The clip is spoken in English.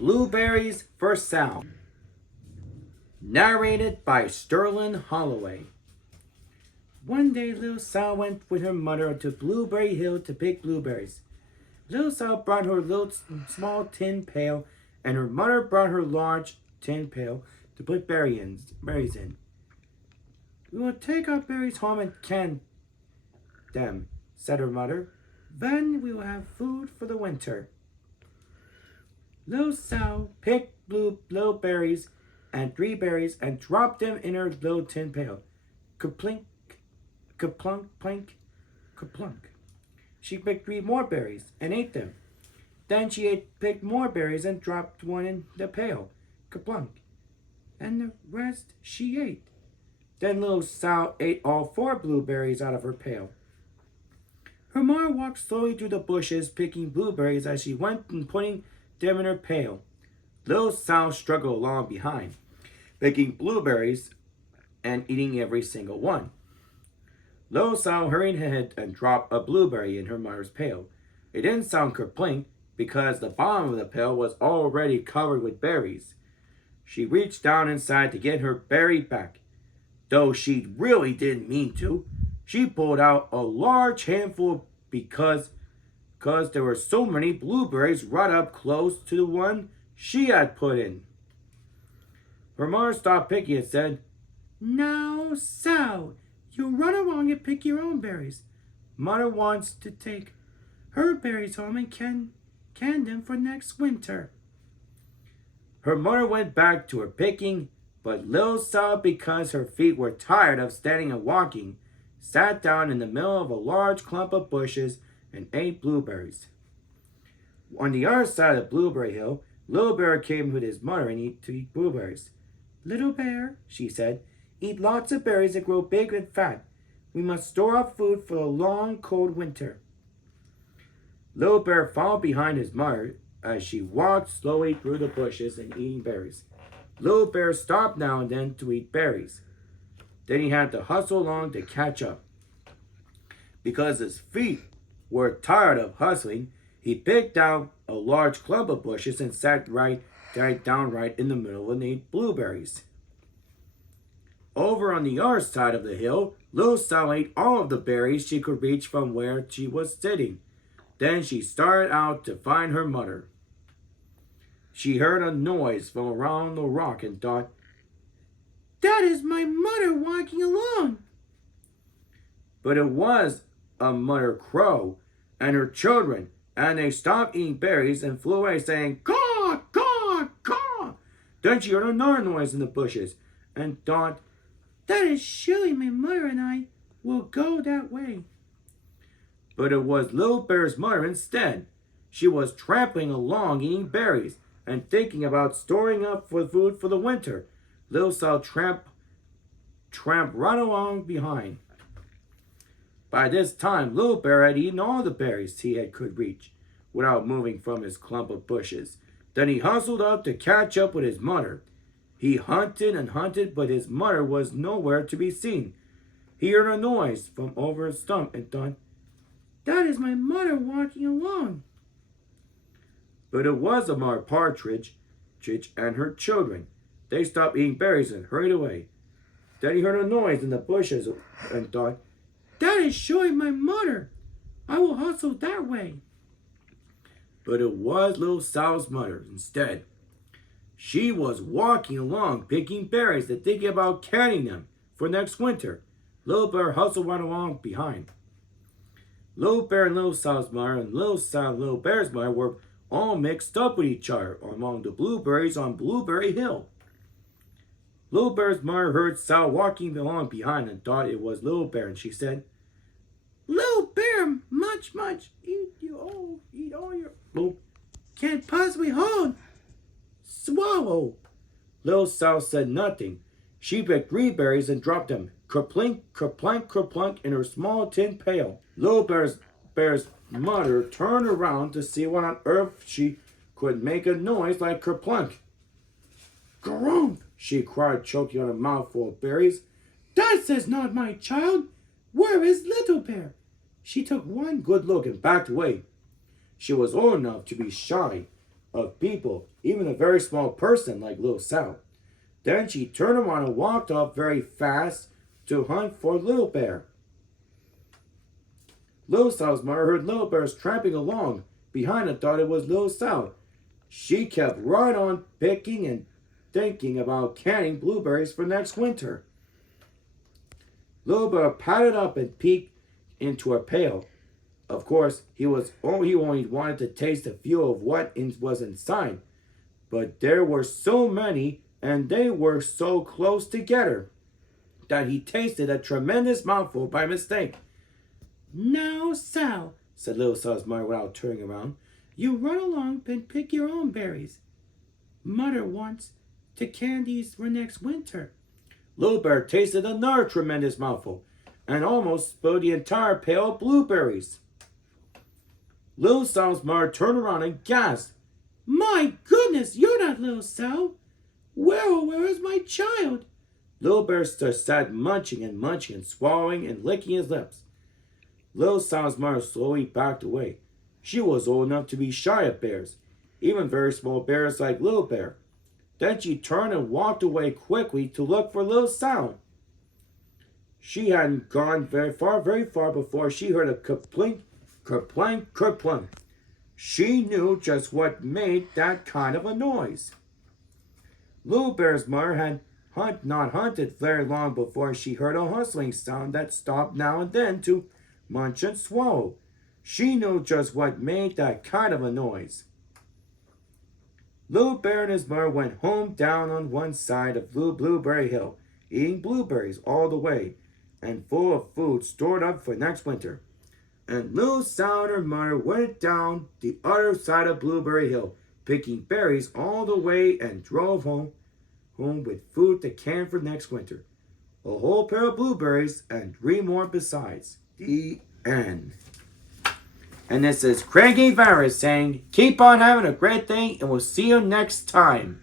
Blueberries for Sound. Narrated by Sterling Holloway. One day, Little Sal went with her mother to Blueberry Hill to pick blueberries. Little Sal brought her little small tin pail, and her mother brought her large tin pail to put berries in. We will take our berries home and can them, said her mother. Then we will have food for the winter. Little Sal picked little berries and 3 berries and dropped them in her little tin pail. Kaplink, kaplunk, plank, kaplunk. She picked 3 more berries and ate them. Then she picked more berries and dropped one in the pail. Kaplunk. And the rest she ate. Then Little Sal ate all 4 blueberries out of her pail. Her mother walked slowly through the bushes, picking blueberries as she went and putting them in her pail. Little Sal struggled along behind, picking blueberries and eating every single one. Little Sal hurried ahead and dropped a blueberry in her mother's pail. It didn't sound kerplink because the bottom of the pail was already covered with berries. She reached down inside to get her berry back. Though she really didn't mean to, she pulled out a large handful because there were so many blueberries right up close to the one she had put in. Her mother stopped picking and said, "Now, Sal, you run along and pick your own berries. Mother wants to take her berries home and can them for next winter." Her mother went back to her picking, but Little Sal, because her feet were tired of standing and walking, sat down in the middle of a large clump of bushes and ate blueberries. On the other side of the Blueberry Hill, Little Bear came with his mother to eat blueberries. "Little Bear," she said, "eat lots of berries and grow big and fat. We must store up food for a long, cold winter." Little Bear followed behind his mother as she walked slowly through the bushes and eating berries. Little Bear stopped now and then to eat berries. Then he had to hustle along to catch up. Because his feet were tired of hustling, he picked out a large clump of bushes and sat down right in the middle and ate blueberries. Over on the other side of the hill, Little Sal ate all of the berries she could reach from where she was sitting. Then she started out to find her mother. She heard a noise from around the rock and thought, "That is my mother walking along." But it was a mother crow and her children, and they stopped eating berries and flew away saying, "Caw, caw, caw." Then she heard another noise in the bushes and thought, "That is surely my mother and I will go that way." But it was Little Bear's mother instead. She was tramping along eating berries and thinking about storing up for food for the winter. Little Sal tramp right along behind. By this time, Little Bear had eaten all the berries he could reach without moving from his clump of bushes. Then he hustled up to catch up with his mother. He hunted and hunted, but his mother was nowhere to be seen. He heard a noise from over a stump and thought, "That is my mother walking along." But it was a mother partridge and her children. They stopped eating berries and hurried away. Then he heard a noise in the bushes and thought, "That is surely my mother. I will hustle that way." But it was Little Sal's mother instead. She was walking along, picking berries and thinking about canning them for next winter. Little Bear hustled right along behind. Little Bear and Little Sal's mother and Little Sal and Little Bear's mother were all mixed up with each other among the blueberries on Blueberry Hill. Little Bear's mother heard Sal walking along behind and thought it was Little Bear, and she said, "Little Bear, much, eat all your can't possibly hold. Swallow." Little Sal said nothing. She picked 3 berries and dropped them, kerplink, kerplunk, kerplunk, in her small tin pail. Little Bear's mother turned around to see what on earth she could make a noise like kerplunk. "Grump!" she cried, choking on a mouthful of berries. "That is not my child. Where is Little Bear?" She took one good look and backed away. She was old enough to be shy, of people, even a very small person like Little Sal. Then she turned around and walked off very fast to hunt for Little Bear. Little Sal's mother heard Little Bear's tramping along behind and thought it was Little Sal. She kept right on picking and thinking about canning blueberries for next winter. Little Bear padded up and peeked into her pail. Of course, he only wanted to taste a few of what was inside, but there were so many and they were so close together that he tasted a tremendous mouthful by mistake. "Now, Sal," said Little Sal's mother without turning around, "you run along and pick your own berries. Mother wants to candies for next winter." Little Bear tasted another tremendous mouthful and almost spilled the entire pail of blueberries. Little Sal's mother turned around and gasped, "My goodness, you're not Little Sal. Where is my child?" Little Bear sat munching and swallowing and licking his lips. Little Sal's mother slowly backed away. She was old enough to be shy of bears, even very small bears like Little Bear. Then she turned and walked away quickly to look for Little Sal. She hadn't gone very far before she heard a kerplink, kerplank, kerplunk. She knew just what made that kind of a noise. Little Bear's mother had not hunted very long before she heard a hustling sound that stopped now and then to munch and swallow. She knew just what made that kind of a noise. Little Bear and his mother went home down on one side of Blueberry Hill, eating blueberries all the way, and full of food stored up for next winter. And Little Sal and her mother went down the other side of Blueberry Hill, picking berries all the way and drove home with food to can for next winter. A whole pair of blueberries and 3 more besides. The end. And this is Craigie Varus saying, keep on having a great day and we'll see you next time.